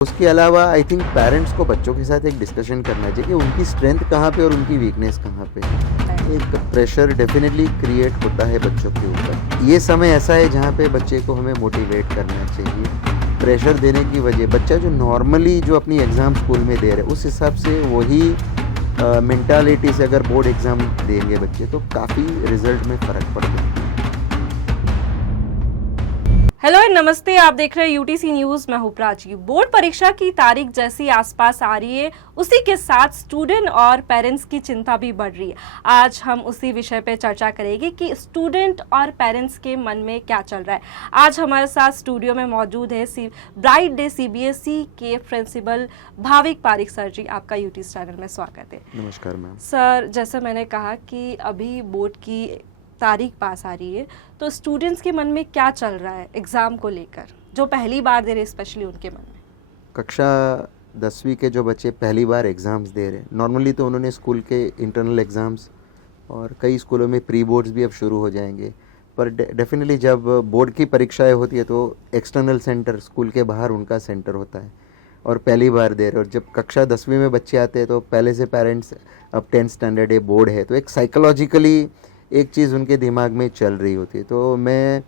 उसके अलावा I think parents को बच्चों के साथ एक डिस्कशन करना चाहिए कि उनकी स्ट्रेंथ कहाँ पे और उनकी वीकनेस कहाँ पे है। एक प्रेशर डेफिनेटली क्रिएट होता है बच्चों के ऊपर। ये समय ऐसा है जहाँ पे बच्चे को हमें मोटिवेट करना चाहिए। प्रेशर देने की वजह बच्चा जो नॉर्मली जो अपनी एग्ज़ाम स्कूल में दे रहे उस हिसाब से वही मेंटालिटी से अगर बोर्ड एग्ज़ाम देंगे बच्चे तो काफ़ी रिजल्ट में फ़र्क पड़ता है। हेलो नमस्ते, आप देख रहे हैं यूटीसी न्यूज। मैं हूं प्राची। बोर्ड परीक्षा की तारीख जैसी आसपास आ रही है, उसी के साथ स्टूडेंट और पेरेंट्स की चिंता भी बढ़ रही है। आज हम उसी विषय पे चर्चा करेंगे कि स्टूडेंट और पेरेंट्स के मन में क्या चल रहा है। आज हमारे साथ स्टूडियो में मौजूद है ब्राइट डे सीबीएसई के प्रिंसिपल भाविक पारिक सर जी। आपका यूटीसी चैनल में स्वागत है। नमस्कार मैम। सर, जैसे मैंने कहा कि अभी बोर्ड की तारीख पास आ रही है, तो स्टूडेंट्स के मन में क्या चल रहा है एग्ज़ाम को लेकर, जो पहली बार दे रहे स्पेशली उनके मन में? कक्षा 10वीं के जो बच्चे पहली बार एग्ज़ाम्स दे रहे हैं, नॉर्मली तो उन्होंने स्कूल के इंटरनल एग्ज़ाम्स और कई स्कूलों में प्री बोर्ड्स भी अब शुरू हो जाएंगे, पर डेफिनेटली जब बोर्ड की परीक्षाएं होती है तो एक्सटर्नल सेंटर स्कूल के बाहर उनका सेंटर होता है और पहली बार दे रहे हैं। और जब कक्षा 10वीं में बच्चे आते हैं तो पहले से पेरेंट्स अब 10th स्टैंडर्ड है, बोर्ड है, तो एक साइकोलॉजिकली एक चीज़ उनके दिमाग में चल रही होती है। तो मैं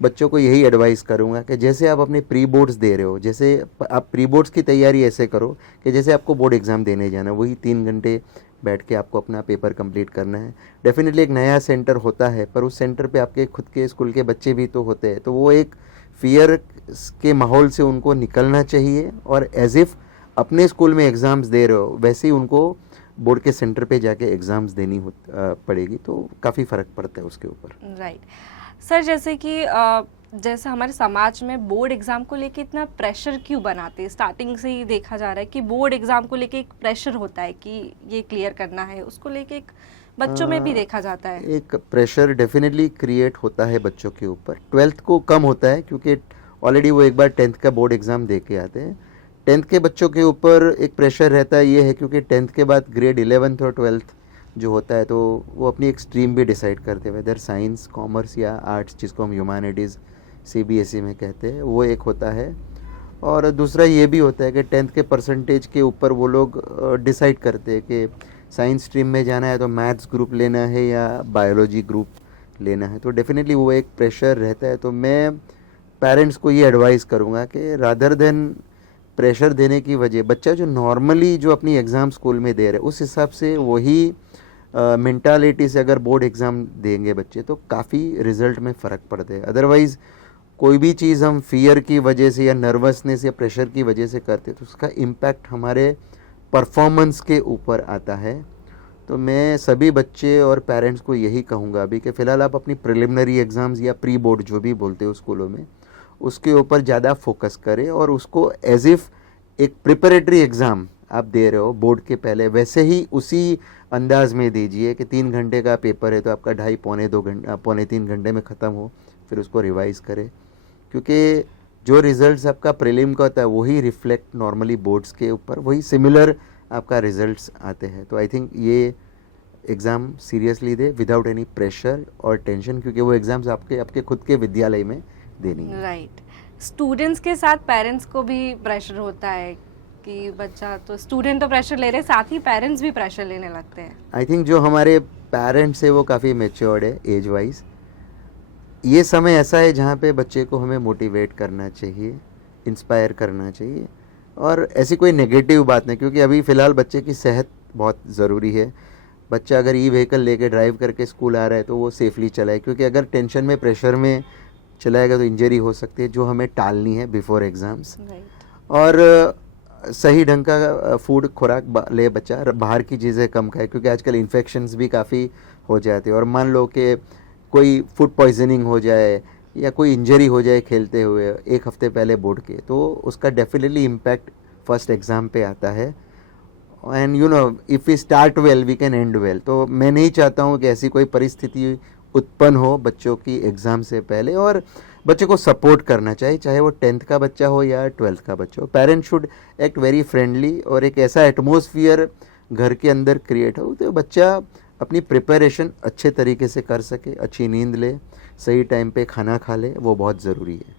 बच्चों को यही एडवाइस करूँगा कि जैसे आप अपने प्री बोर्ड्स दे रहे हो, जैसे आप प्री बोर्ड्स की तैयारी ऐसे करो कि जैसे आपको बोर्ड एग्ज़ाम देने जाना है, वही 3 घंटे बैठ के आपको अपना पेपर कंप्लीट करना है। डेफिनेटली एक नया सेंटर होता है, पर उस सेंटर पे आपके खुद के स्कूल के बच्चे भी तो होते हैं, तो वो एक फियर के माहौल से उनको निकलना चाहिए और एज इफ़ अपने स्कूल में एग्ज़ाम्स दे रहे हो वैसे ही उनको बोर्ड के सेंटर पे जाके एग्ज़ाम्स देनी पड़ेगी, तो काफ़ी फ़र्क पड़ता है उसके ऊपर। राइट सर, जैसे कि जैसे हमारे समाज में बोर्ड एग्ज़ाम को लेके इतना प्रेशर क्यों बनाते हैं? स्टार्टिंग से ही देखा जा रहा है कि बोर्ड एग्ज़ाम को लेके एक प्रेशर होता है कि ये क्लियर करना है, उसको लेके एक बच्चों में भी देखा जाता है। एक प्रेशर डेफिनेटली क्रिएट होता है बच्चों के ऊपर। 12th को कम होता है क्योंकि ऑलरेडी वो एक बार 10th का बोर्ड एग्ज़ाम दे के आते हैं। 10th के बच्चों के ऊपर एक प्रेशर रहता है, ये है क्योंकि 10th के बाद ग्रेड 11th और 12th जो होता है तो वो अपनी एक स्ट्रीम भी डिसाइड करते हैं, वेदर साइंस, कॉमर्स या आर्ट्स, जिसको हम ह्यूमैनिटीज़ सीबीएसई में कहते हैं, वो एक होता है। और दूसरा ये भी होता है कि 10th के परसेंटेज के ऊपर वो लोग डिसाइड करते हैं कि साइंस स्ट्रीम में जाना है तो मैथ्स ग्रुप लेना है या बायोलॉजी ग्रुप लेना है, तो डेफिनेटली वो एक प्रेशर रहता है। तो मैं पेरेंट्स को ये एडवाइस करूँगा कि रादर देन प्रेशर देने की वजह बच्चा जो नॉर्मली जो अपनी एग्ज़ाम स्कूल में दे रहे उस हिसाब से वही मेंटालिटी से अगर बोर्ड एग्ज़ाम देंगे बच्चे तो काफ़ी रिजल्ट में फ़र्क पड़ता है। अदरवाइज़ कोई भी चीज़ हम फियर की वजह से या नर्वसनेस या प्रेशर की वजह से करते तो उसका इम्पैक्ट हमारे परफॉर्मेंस के ऊपर आता है। तो मैं सभी बच्चे और पेरेंट्स को यही कहूँगा अभी कि फ़िलहाल आप अपनी प्रिलिमिनरी एग्ज़ाम्स या प्री बोर्ड जो भी बोलते हो स्कूलों में, उसके ऊपर ज़्यादा फोकस करें और उसको एज इफ़ एक प्रिपरेटरी एग्ज़ाम आप दे रहे हो बोर्ड के पहले वैसे ही उसी अंदाज में दीजिए कि 3 घंटे का पेपर है तो आपका ढाई पौने 3 घंटे में ख़त्म हो, फिर उसको रिवाइज़ करें, क्योंकि जो रिज़ल्ट्स आपका प्रीलिम का होता है वही रिफ्लेक्ट नॉर्मली बोर्ड्स के ऊपर, वही सिमिलर आपका रिज़ल्ट्स आते हैं। तो आई थिंक ये exam seriously they without any pressure और टेंशन, क्योंकि वो एग्ज़ाम्स आपके खुद के विद्यालय में देनी है। राइट। स्टूडेंट्स के साथ पेरेंट्स को भी प्रेशर होता है कि बच्चा तो स्टूडेंट तो प्रेशर ले रहे, साथ ही पेरेंट्स भी प्रेशर लेने लगते हैं। आई थिंक जो हमारे पेरेंट्स है वो काफ़ी मेच्योर्ड है एज वाइज। ये समय ऐसा है जहाँ पे बच्चे को हमें मोटिवेट करना चाहिए, इंस्पायर करना चाहिए, और ऐसी कोई नेगेटिव बात नहीं, क्योंकि अभी फ़िलहाल बच्चे की सेहत बहुत ज़रूरी है। बच्चा अगर ई व्हीकल लेके ड्राइव करके स्कूल आ रहा है तो वो सेफली चलाए, क्योंकि अगर टेंशन में प्रेशर में चलाएगा तो इंजरी हो सकती है, जो हमें टालनी है बिफोर एग्ज़ाम्स। और सही ढंग का फूड खुराक ले बच्चा, बाहर की चीज़ें कम खाए, क्योंकि आजकल इन्फेक्शंस भी काफ़ी हो जाते हैं। और मान लो कि कोई फूड पॉइजनिंग हो जाए या कोई इंजरी हो जाए खेलते हुए 1 हफ्ते पहले बोर्ड के, तो उसका डेफिनेटली इम्पैक्ट फर्स्ट एग्ज़ाम पे आता है। And you know if we start well we can end well. तो मैं नहीं चाहता हूँ कि ऐसी कोई परिस्थिति उत्पन्न हो बच्चों की एग्ज़ाम से पहले, और बच्चे को सपोर्ट करना चाहिए, चाहे वो 10th का बच्चा हो या 12th का बच्चा हो। Parents should act very friendly और एक ऐसा एटमॉस्फेयर घर के अंदर क्रिएट हो तो बच्चा अपनी प्रिपरेशन अच्छे तरीके से कर सके, अच्छी नींद ले, सही टाइम पे खाना खा ले, वो बहुत ज़रूरी है।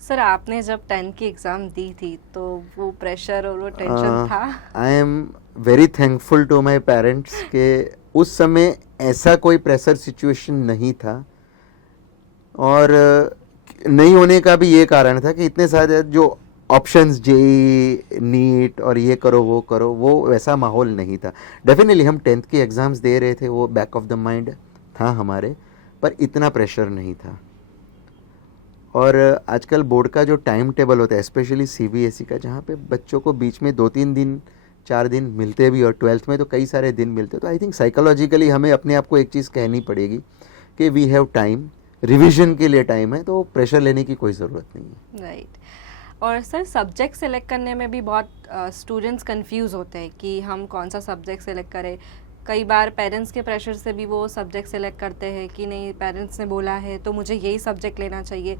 सर आपने जब 10 की एग्ज़ाम दी थी तो वो प्रेशर और वो टेंशन था? I am very thankful to my parents के उस समय ऐसा कोई प्रेशर सिचुएशन नहीं था, और नहीं होने का भी ये कारण था कि इतने सारे जो ऑप्शंस जेई नीट और ये करो वो वैसा माहौल नहीं था। डेफिनेटली हम 10th के एग्ज़ाम्स दे रहे थे, वो बैक ऑफ द माइंड था हमारे, पर इतना प्रेशर नहीं था। और आजकल बोर्ड का जो टाइम टेबल होता है, स्पेशली सीबीएसई का, जहाँ पे बच्चों को बीच में 2-3 दिन 4 दिन मिलते भी, और 12th में तो कई सारे दिन मिलते, तो आई थिंक साइकोलॉजिकली हमें अपने आप को एक चीज़ कहनी पड़ेगी कि वी हैव टाइम, रिवीजन के लिए टाइम है, तो प्रेशर लेने की कोई ज़रूरत नहीं है। राइट। और सर सब्जेक्ट सेलेक्ट करने में भी बहुत स्टूडेंट्स कंफ्यूज होते हैं कि हम कौन सा सब्जेक्ट सेलेक्ट करें। कई बार पेरेंट्स के प्रेशर से भी वो सब्जेक्ट सेलेक्ट करते हैं कि नहीं पेरेंट्स ने बोला है तो मुझे यही सब्जेक्ट लेना चाहिए।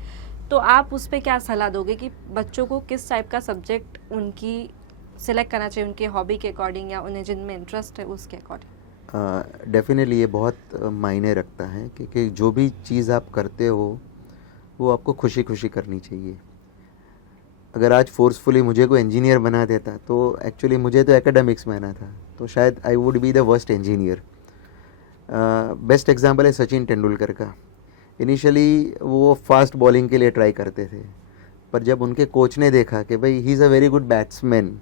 तो आप उस पर क्या सलाह दोगे कि बच्चों को किस टाइप का सब्जेक्ट उनकी सिलेक्ट करना चाहिए, उनके हॉबी के अकॉर्डिंग या उन्हें जिनमें इंटरेस्ट है उसके अकॉर्डिंग? डेफिनेटली ये बहुत मायने रखता है, क्योंकि जो भी चीज़ आप करते हो वो आपको खुशी खुशी करनी चाहिए। अगर आज फोर्सफुली मुझे कोई इंजीनियर बना देता, तो एक्चुअली मुझे तो एकेडमिक्स में आना था, तो शायद I would be the worst engineer. Best example है सचिन तेंदुलकर का। इनिशियली वो फास्ट बॉलिंग के लिए ट्राई करते थे, पर जब उनके कोच ने देखा कि भाई he is a very good batsman,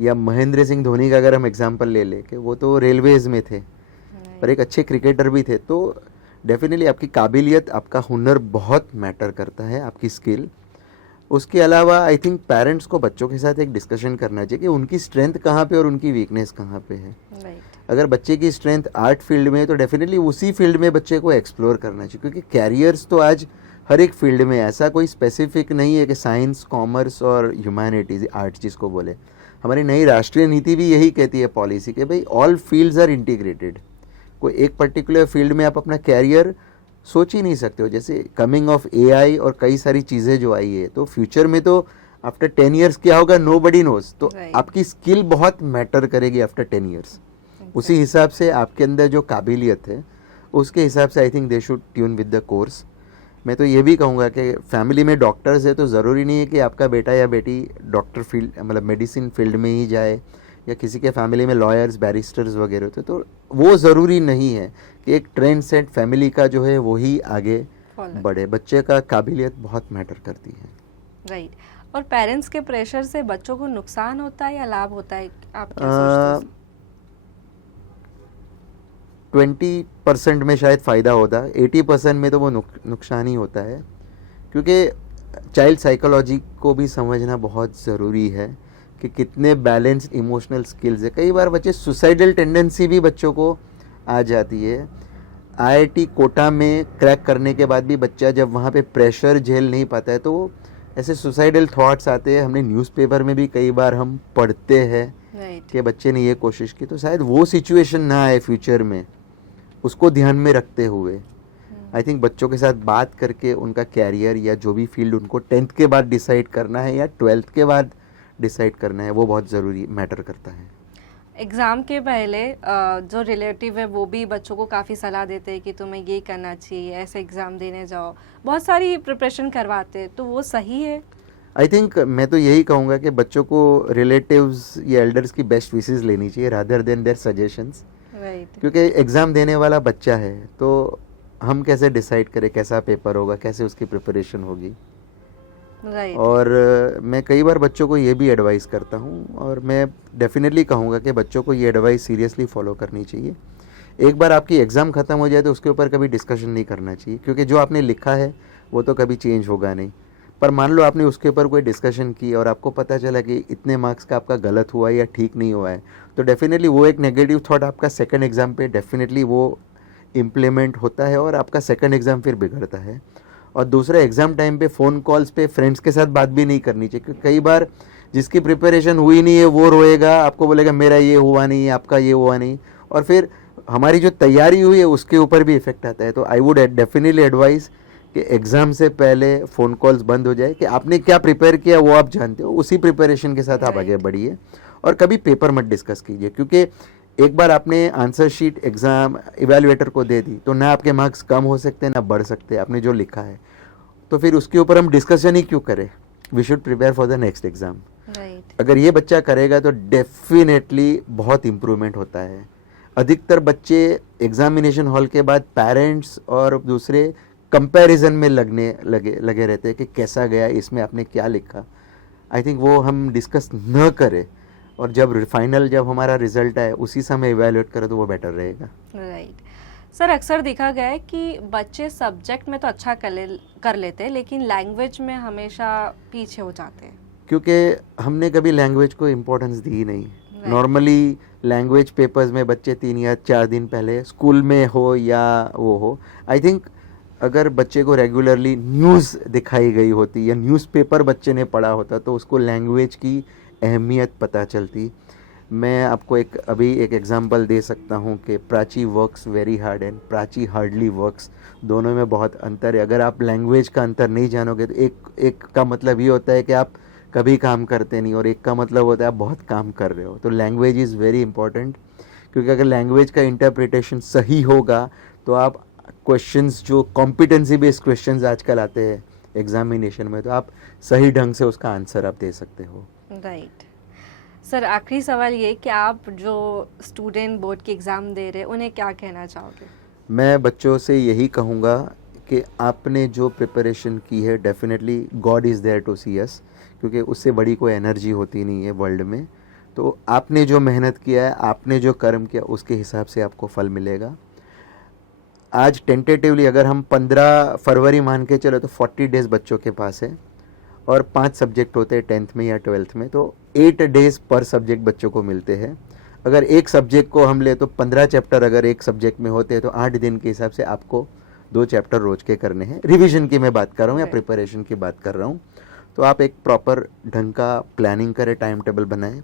या महेंद्र सिंह धोनी का अगर हम एग्जांपल ले लें कि वो तो रेलवेज़ में थे पर एक अच्छे क्रिकेटर भी थे, तो डेफिनेटली आपकी काबिलियत, आपका हुनर बहुत मैटर करता है, आपकी स्किल। उसके अलावा आई थिंक पेरेंट्स को बच्चों के साथ एक डिस्कशन करना चाहिए कि उनकी स्ट्रेंथ कहाँ पे और उनकी वीकनेस कहाँ पे है। अगर बच्चे की स्ट्रेंथ आर्ट फील्ड में है तो डेफिनेटली उसी फील्ड में बच्चे को एक्सप्लोर करना चाहिए, क्योंकि कैरियर्स तो आज हर एक फील्ड में, ऐसा कोई स्पेसिफिक नहीं है कि साइंस, कॉमर्स और ह्यूमैनिटीज़, आर्ट जिसको बोले। हमारी नई राष्ट्रीय नीति भी यही कहती है पॉलिसी कि भाई ऑल फील्ड्स आर इंटीग्रेटेड। कोई एक पर्टिकुलर फील्ड में आप अपना कैरियर सोच ही नहीं सकते हो। जैसे कमिंग ऑफ एआई और कई सारी चीज़ें जो आई है, तो फ्यूचर में तो आफ्टर 10 ईयर्स क्या होगा नोबडी नोज। तो आपकी स्किल बहुत मैटर करेगी आफ्टर 10 ईयर्स। उसी हिसाब से आपके अंदर जो काबिलियत है उसके हिसाब से I think they should tune with the course. मैं तो ये भी कहूँगा कि फैमिली में डॉक्टर्स है तो ज़रूरी नहीं है कि आपका बेटा या बेटी डॉक्टर फील्ड, मतलब मेडिसिन फील्ड में ही जाए, या किसी के फैमिली में लॉयर्स, बैरिस्टर्स वगैरह होते, तो वो ज़रूरी नहीं है कि एक ट्रेंड सेट फैमिली का जो है वही आगे बढ़े। बच्चे का काबिलियत बहुत मैटर करती है। राइट। और पेरेंट्स के प्रेशर से बच्चों को नुकसान होता है या लाभ होता है, आप क्या सोचते हैं? 20% में शायद फ़ायदा होता है, 80% में तो वो नुकसान ही होता है, क्योंकि चाइल्ड साइकोलॉजी को भी समझना बहुत ज़रूरी है कि कितने बैलेंस्ड इमोशनल स्किल्स है। कई बार बच्चे सुसाइडल टेंडेंसी भी बच्चों को आ जाती है। आईआईटी कोटा में क्रैक करने के बाद भी बच्चा जब वहाँ पे प्रेशर झेल नहीं पाता है तो ऐसे सुसाइडल थॉट्स आते हैं। हमने न्यूज़पेपर में भी कई बार हम पढ़ते हैं कि बच्चे ने ये कोशिश की, तो शायद वो सिचुएशन ना आए फ्यूचर में, उसको ध्यान में रखते हुए आई थिंक बच्चों के साथ बात करके उनका कैरियर या जो भी फील्ड उनको 10th के बाद डिसाइड करना है या 12th के बाद डिसाइड करना है, वो बहुत ज़रूरी मैटर करता है। एग्ज़ाम के पहले जो रिलेटिव है वो भी बच्चों को काफ़ी सलाह देते हैं कि तुम्हें ये करना चाहिए, ऐसे एग्ज़ाम देने जाओ, बहुत सारी प्रिपरेशन करवाते हैं, तो वो सही है? आई थिंक मैं तो यही कहूँगा कि बच्चों को रिलेटिव्स या एल्डर्स की बेस्ट विशेस लेनी चाहिए रादर देन देयर सजेशंस। क्योंकि एग्ज़ाम देने वाला बच्चा है, तो हम कैसे डिसाइड करें कैसा पेपर होगा, कैसे उसकी प्रिपरेशन होगी। और मैं कई बार बच्चों को ये भी एडवाइस करता हूँ, और मैं डेफिनेटली कहूँगा कि बच्चों को ये एडवाइस सीरियसली फॉलो करनी चाहिए। एक बार आपकी एग्ज़ाम ख़त्म हो जाए तो उसके ऊपर कभी डिस्कशन नहीं करना चाहिए, क्योंकि जो आपने लिखा है वो तो कभी चेंज होगा नहीं। पर मान लो आपने उसके ऊपर कोई डिस्कशन की और आपको पता चला कि इतने मार्क्स का आपका गलत हुआ है या ठीक नहीं हुआ है, तो डेफिनेटली वो एक नेगेटिव थॉट आपका सेकंड एग्ज़ाम पे डेफिनेटली वो इम्प्लीमेंट होता है और आपका सेकंड एग्ज़ाम फिर बिगड़ता है। और दूसरा, एग्ज़ाम टाइम पे फ़ोन कॉल्स पे फ्रेंड्स के साथ बात भी नहीं करनी चाहिए, क्योंकि कई बार जिसकी प्रिपरेशन हुई नहीं है वो रोएगा, आपको बोलेगा मेरा ये हुआ नहीं, आपका ये हुआ नहीं, और फिर हमारी जो तैयारी हुई है उसके ऊपर भी इफेक्ट आता है। तो आई वुड डेफिनेटली एडवाइस कि एग्ज़ाम से पहले फ़ोन कॉल्स बंद हो जाए, कि आपने क्या प्रिपेयर किया वो आप जानते हो, उसी प्रिपरेशन के साथ आप आगे बढ़िए, और कभी पेपर मत डिस्कस कीजिए। क्योंकि एक बार आपने आंसर शीट एग्ज़ाम इवैल्यूएटर को दे दी तो ना आपके मार्क्स कम हो सकते ना बढ़ सकते, आपने जो लिखा है। तो फिर उसके ऊपर हम डिस्कशन ही क्यों करें? We should prepare for the next exam. Right. अगर ये बच्चा करेगा तो डेफिनेटली बहुत इम्प्रूवमेंट होता है। अधिकतर बच्चे एग्जामिनेशन हॉल के बाद पेरेंट्स और दूसरे कंपैरिजन में लगे रहते हैं कि कैसा गया, इसमें आपने क्या लिखा। आई थिंक वो हम डिस्कस न करें और जब फाइनल जब हमारा रिजल्ट आए उसी समय इवेल्युएट करें तो वो बेटर रहेगा। राइट। सर अक्सर देखा गया है कि बच्चे सब्जेक्ट में तो अच्छा कर लेते हैं लेकिन लैंग्वेज में हमेशा पीछे हो जाते हैं, क्योंकि हमने कभी लैंग्वेज को इम्पोर्टेंस दी नहीं। नॉर्मली लैंग्वेज पेपर्स में बच्चे 3 या 4 दिन पहले स्कूल में हो या वो हो, आई थिंक अगर बच्चे को रेगुलरली न्यूज़ दिखाई गई होती या न्यूज़पेपर बच्चे ने पढ़ा होता तो उसको लैंग्वेज की अहमियत पता चलती। मैं आपको अभी एक एग्जांपल दे सकता हूँ कि Prachi works very hard and Prachi hardly works, दोनों में बहुत अंतर है। अगर आप लैंग्वेज का अंतर नहीं जानोगे तो एक का मतलब ये होता है कि आप कभी काम करते नहीं और एक का मतलब होता है आप बहुत काम कर रहे हो। तो लैंग्वेज इज़ वेरी इंपॉर्टेंट, क्योंकि अगर लैंग्वेज का इंटरप्रिटेशन सही होगा तो आप क्वेश्चंस जो कॉम्पिटेंसी बेस्ड क्वेश्चंस आजकल आते हैं एग्जामिनेशन में, तो आप सही ढंग से उसका आंसर आप दे सकते हो। राइट। सर आखिरी सवाल ये कि आप जो स्टूडेंट बोर्ड की एग्ज़ाम दे रहे हैं उन्हें क्या कहना चाहोगे? मैं बच्चों से यही कहूँगा कि आपने जो प्रिपरेशन की है definitely God is there to see us, क्योंकि उससे बड़ी कोई एनर्जी होती नहीं है वर्ल्ड में। तो आपने जो मेहनत किया है, आपने जो कर्म किया, उसके हिसाब से आपको फल मिलेगा। आज टेंटेटिवली अगर हम 15 फरवरी मान के चले तो 40 डेज़ बच्चों के पास है और 5 सब्जेक्ट होते हैं 10th में या 12th में, तो 8 डेज़ पर सब्जेक्ट बच्चों को मिलते हैं। अगर एक सब्जेक्ट को हम ले तो 15 चैप्टर अगर एक सब्जेक्ट में होते हैं तो 8 दिन के हिसाब से आपको 2 चैप्टर रोज के करने हैं। रिवीजन की मैं बात कर रहा हूँ या प्रिपरेशन की बात कर रहा हूँ। तो आप एक प्रॉपर ढंग का प्लानिंग करें, टाइम टेबल बनाएं।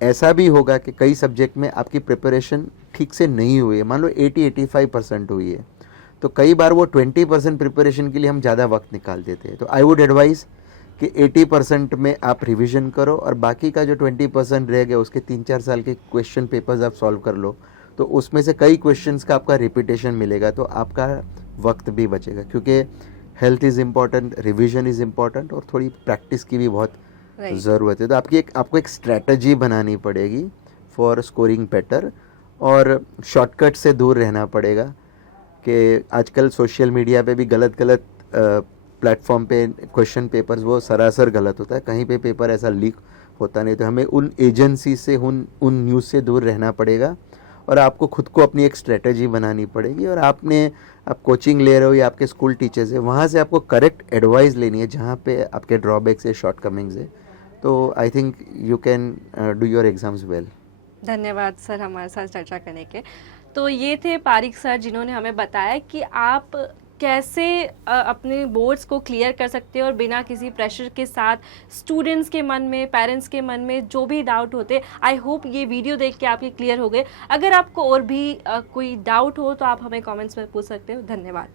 ऐसा भी होगा कि कई सब्जेक्ट में आपकी प्रिपरेशन ठीक से नहीं हुई है, मान लो 80-85% हुई है, तो कई बार वो 20% प्रिपरेशन के लिए हम ज़्यादा वक्त निकाल देते हैं। तो आई वुड एडवाइस कि 80% में आप रिवीजन करो और बाकी का जो 20% रह गया उसके 3-4 साल के क्वेश्चन पेपर्स आप सॉल्व कर लो, तो उसमें से कई क्वेश्चंस का आपका रिपीटेशन मिलेगा, तो आपका वक्त भी बचेगा। क्योंकि health is important, revision is important और थोड़ी प्रैक्टिस की भी बहुत ज़रूरत है। तो आपको एक स्ट्रैटेजी बनानी पड़ेगी फॉर स्कोरिंग बेटर और शॉर्टकट से दूर रहना पड़ेगा कि आजकल सोशल मीडिया पे भी गलत प्लेटफॉर्म पे क्वेश्चन पेपर्स वो सरासर गलत होता है, कहीं पे पेपर ऐसा लीक होता नहीं। तो हमें उन एजेंसी से उन न्यूज़ से दूर रहना पड़ेगा और आपको खुद को अपनी एक स्ट्रेटजी बनानी पड़ेगी। और आप कोचिंग ले रहे हो या आपके स्कूल टीचर्स है, वहाँ से आपको करेक्ट एडवाइस लेनी है जहाँ पे आपके ड्रॉबैक्स है, शॉर्टकमिंग्स है। तो I think you can do your exams well. धन्यवाद सर हमारे साथ चर्चा करने के। तो ये थे पारिक सर जिन्होंने हमें बताया कि आप कैसे अपने बोर्ड्स को क्लियर कर सकते हो और बिना किसी प्रेशर के साथ स्टूडेंट्स के मन में, पेरेंट्स के मन में जो भी डाउट होते, आई होप ये वीडियो देख के आपके क्लियर हो गए। अगर आपको और भी कोई डाउट हो तो आप हमें कमेंट्स में पूछ सकते हो। धन्यवाद।